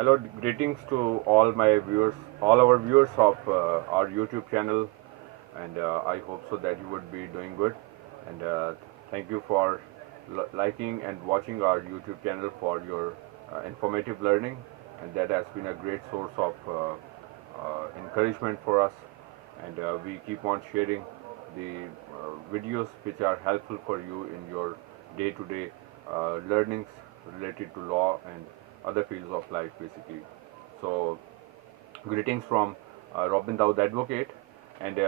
Hello, greetings to all my viewers, all our viewers of our YouTube channel, and I hope so that you would be doing good. And thank you for liking and watching our YouTube channel for your informative learning, and that has been a great source of encouragement for us. And we keep on sharing the videos which are helpful for you in your day-to-day learnings related to law and other fields of life basically. So greetings from Robin Daud Advocate, and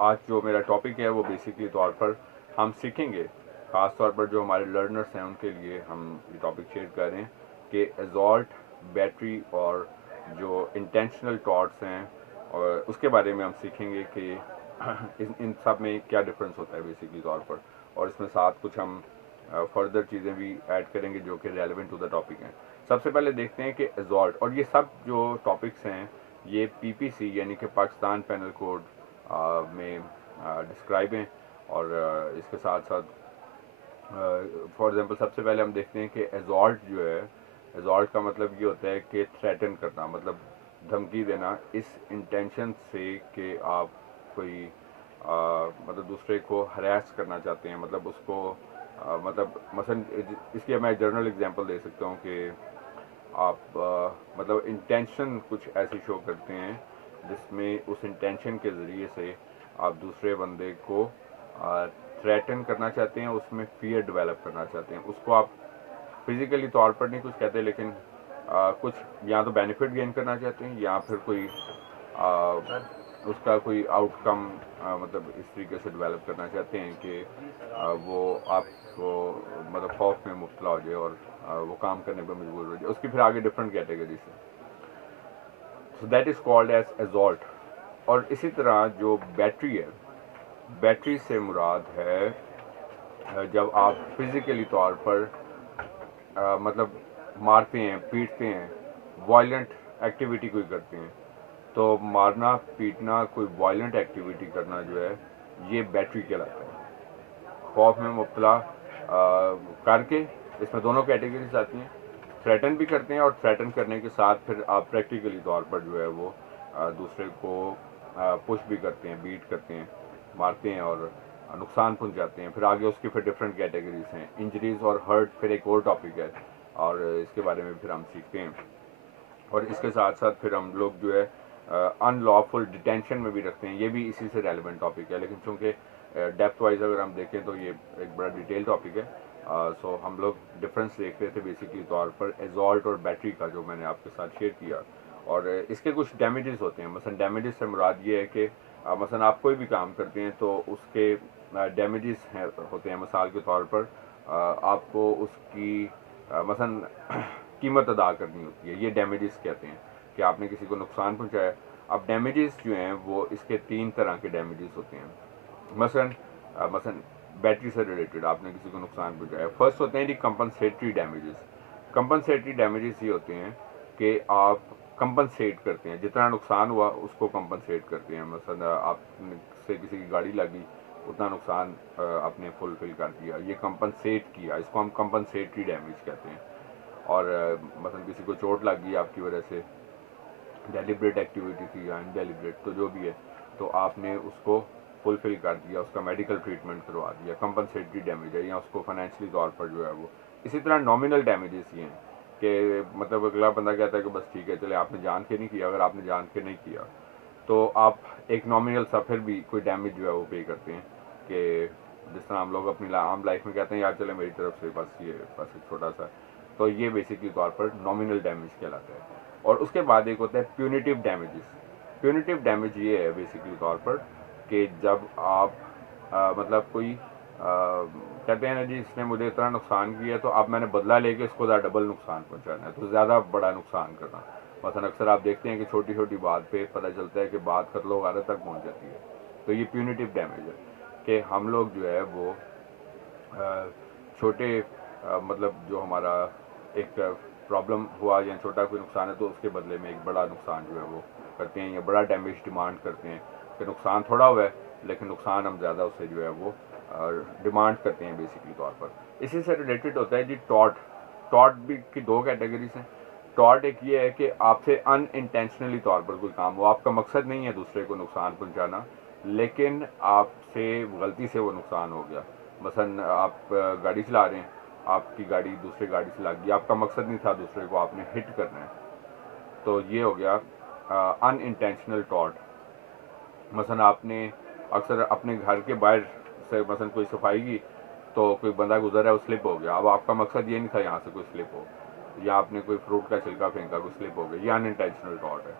आज जो मेरा topic है वो basically तौर पर हम सीखेंगे, ख़ास तौर पर जो हमारे लर्नर्स हैं उनके लिए हम ये टॉपिक शेयर कर रहे हैं कि एजॉल्ट, बैटरी और जो इंटेंशनल थॉट्स हैं और उसके बारे में हम सीखेंगे कि इन सब में क्या डिफरेंस होता है बेसिकली तौर पर, और इसमें साथ कुछ हम फर्दर चीज़ें भी ऐड करेंगे जो कि रेलेवेंट टू द टॉपिक हैं. सबसे पहले देखते हैं कि एजॉल्ट, और ये सब जो टॉपिक्स हैं ये पीपीसी यानी कि पाकिस्तान पैनल कोड में डिस्क्राइब हैं, और इसके साथ साथ फॉर एग्जांपल सबसे पहले हम देखते हैं कि एजॉल्ट जो है, एजॉल्ट का मतलब ये होता है कि थ्रेटन करना, मतलब धमकी देना इस इंटेंशन से कि आप कोई मतलब दूसरे को हरास करना चाहते हैं, मतलब उसको मतलब मसलन इसकी मैं जर्नल एग्जांपल दे सकता हूँ कि आप मतलब इंटेंशन कुछ ऐसी शो करते हैं जिसमें उस इंटेंशन के ज़रिए से आप दूसरे बंदे को थ्रेटन करना चाहते हैं, उसमें फियर डेवलप करना चाहते हैं. उसको आप फिज़िकली तौर पर नहीं कुछ कहते, लेकिन कुछ या तो बेनिफिट गेन करना चाहते हैं या फिर कोई उसका कोई आउटकम मतलब इस तरीके से डेवलप करना चाहते हैं कि वो आपको मतलब खौफ में मुब्तला हो जाए और वो काम करने पर मजबूर हो जाए. उसकी फिर आगे डिफरेंट कैटेगरीज है. So that is called as adult. और इसी तरह जो बैटरी है, बैटरी से मुराद है जब आप फिज़िकली तौर पर मतलब मारते हैं, पीटते हैं, वायलेंट एक्टिविटी कोई करते हैं, तो मारना पीटना कोई वायलेंट एक्टिविटी करना जो है ये बैटरी कहलाता है. खौफ में मुब्तला करके इसमें दोनों कैटेगरीज आती हैं, थ्रेटन भी करते हैं और थ्रेटन करने के साथ फिर आप प्रैक्टिकली तौर पर जो है वो दूसरे को पुश भी करते हैं, बीट करते हैं, मारते हैं और नुकसान पहुंचाते हैं. फिर आगे उसकी फिर डिफरेंट कैटेगरीज हैं. इंजरीज और हर्ट फिर एक और टॉपिक है और इसके बारे में फिर हम सीखते हैं. और इसके साथ साथ फिर हम लोग जो है अनलॉफुल डिटेंशन में भी रखते हैं, ये भी इसी से रेलिवेंट टॉपिक है, लेकिन चूँकि डेप्थ वाइज अगर हम देखें तो ये एक बड़ा डिटेल टॉपिक है. सो हम लोग डिफरेंस देख रहे थे बेसिकली तौर पर एजॉल्ट और बैटरी का, जो मैंने आपके साथ शेयर किया. और इसके कुछ डैमेजेस होते हैं. मसलन डैमेजेस से मुराद ये है कि मसलन आप कोई भी काम करते हैं तो उसके डैमेजेस होते हैं. मिसाल के तौर पर आपको उसकी मसलन कीमत अदा करनी होती है, ये डैमेजेस कहते हैं कि आपने किसी को नुकसान पहुंचाया. अब डैमेजेस जो हैं वो इसके 3 तरह के डैमेजेस होते हैं. मसलन बैटरी से रिलेटेड आपने किसी को नुकसान पहुंचाया. फर्स्ट होते हैं जी कंपनसेटरी डैमेजेस. कंपनसेटरी डैमेजेस ये होते हैं कि आप कंपनसेट करते हैं, जितना नुकसान हुआ उसको कंपनसेट करते हैं. मसलन आपसे किसी की गाड़ी लगी, उतना नुकसान आपने फुलफिल कर दिया, ये कंपनसेट किया, इसको हम कंपनसेटरी डैमेज कहते हैं. और मसलन किसी को चोट लग गई आपकी वजह से, डेलिब्रेट एक्टिविटी थी या इनडेलिब्रेट, तो जो भी है, तो आपने उसको फुलफिल कर दिया, उसका मेडिकल ट्रीटमेंट करवा दिया, कंपनसेटरी डैमेज है. या उसको फाइनेंशियली तौर पर जो है वो. इसी तरह नॉमिनल डैमेजेस ये हैं कि मतलब अगला बंदा कहता है कि बस ठीक है चले, आपने जान के नहीं किया. अगर आपने जान के नहीं किया तो आप एक नॉमिनल सा फिर भी कोई डैमेज जो है वो पे करते हैं, कि जिस तरह हम लोग अपनी आम लाइफ में कहते हैं यार चले मेरी तरफ से बस ये बस एक छोटा सा, तो ये बेसिकली तौर पर नॉमिनल डैमेज कहलाता है. और उसके बाद एक होता है प्यूनिटिव डैमेजेस. प्यूनिटिव डैमेज ये है बेसिकली तौर पर कि जब आप मतलब कोई कहते हैं ना जी इसने मुझे इतना नुकसान किया तो अब मैंने बदला लेके इसको ज़्यादा डबल नुकसान पहुंचाना है, तो ज़्यादा बड़ा नुकसान करना. मसलन अक्सर आप देखते हैं कि छोटी छोटी बात पे पता चलता है कि बात कत्लो गारत तक पहुंच जाती है, तो ये प्यूनिटिव डैमेज है कि हम लोग जो है वो छोटे मतलब जो हमारा एक प्रॉब्लम हुआ या छोटा कोई नुकसान है तो उसके बदले में एक बड़ा नुकसान जो है वो करते हैं, या बड़ा डैमेज डिमांड करते हैं कि नुकसान थोड़ा हुआ है लेकिन नुकसान हम ज़्यादा उससे जो है वो डिमांड करते हैं बेसिकली तौर पर. इसी से रिलेटेड होता है जी टॉर्ट. टॉर्ट भी की 2 कैटेगरीज हैं. टॉट एक ये है कि आपसे अनइंटेंशनली तौर पर कोई काम हो, आपका मकसद नहीं है दूसरे को नुकसान पहुंचाना, लेकिन आपसे गलती से वो नुकसान हो गया। मसलन आप गाड़ी चला रहे हैं, आपकी गाड़ी दूसरे गाड़ी से लग गई, आपका मकसद नहीं था दूसरे को आपने हिट करना है, तो ये हो गया अनइंटेंशनल टॉट। मसलन आपने अक्सर अपने घर के बाहर से मसलन कोई सफाई की, तो कोई बंदा गुजर रहा है, वो स्लिप हो गया। अब आपका मकसद ये नहीं था यहाँ से कोई स्लिप हो, या आपने कोई फ्रूट का छिलका फेंका, कोई स्लिप हो गया, ये अनइंटेंशनल टॉट है।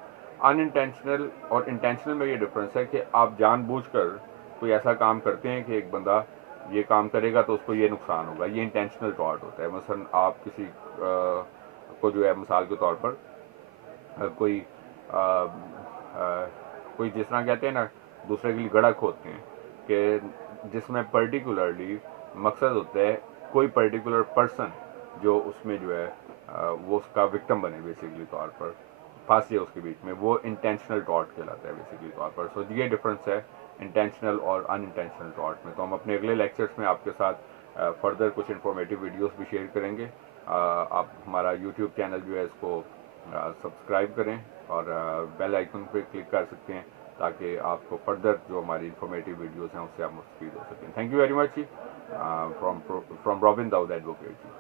अनइंटेंशनल और इंटेंशनल में ये डिफरेंस है कि आप जानबूझकर कोई ऐसा काम करते हैं कि एक बंदा ये काम करेगा तो उसको ये नुकसान होगा, ये इंटेंशनल टॉट होता है। मसलन आप किसी को जो है मिसाल के तौर पर कोई कोई जिस तरह कहते हैं ना, दूसरे के लिए गड़ा खोदते हैं, कि जिसमें पर्टिकुलरली मकसद होता है कोई पर्टिकुलर पर्सन जो उसमें जो है वो उसका विक्टिम बने बेसिकली तौर पर, फंस जाए उसके बीच में, वो इंटेंशनल टॉट कहलाता है बेसिकली तौर पर। सो ये डिफरेंस है इंटेंशनल और अनइंटेंशनल टॉट में। तो हम अपने अगले लेक्चर्स में आपके साथ फर्दर कुछ इन्फॉर्मेटिव वीडियोस भी शेयर करेंगे। आप हमारा यूट्यूब चैनल जो है इसको सब्सक्राइब करें और बेल आइकन पे क्लिक कर सकते हैं, ताकि आपको फर्दर जो हमारी इन्फॉर्मेटिव वीडियोस हैं उससे आप मुस्तफीद हो सकें। Thank you very much from Robin Daud advocate ji.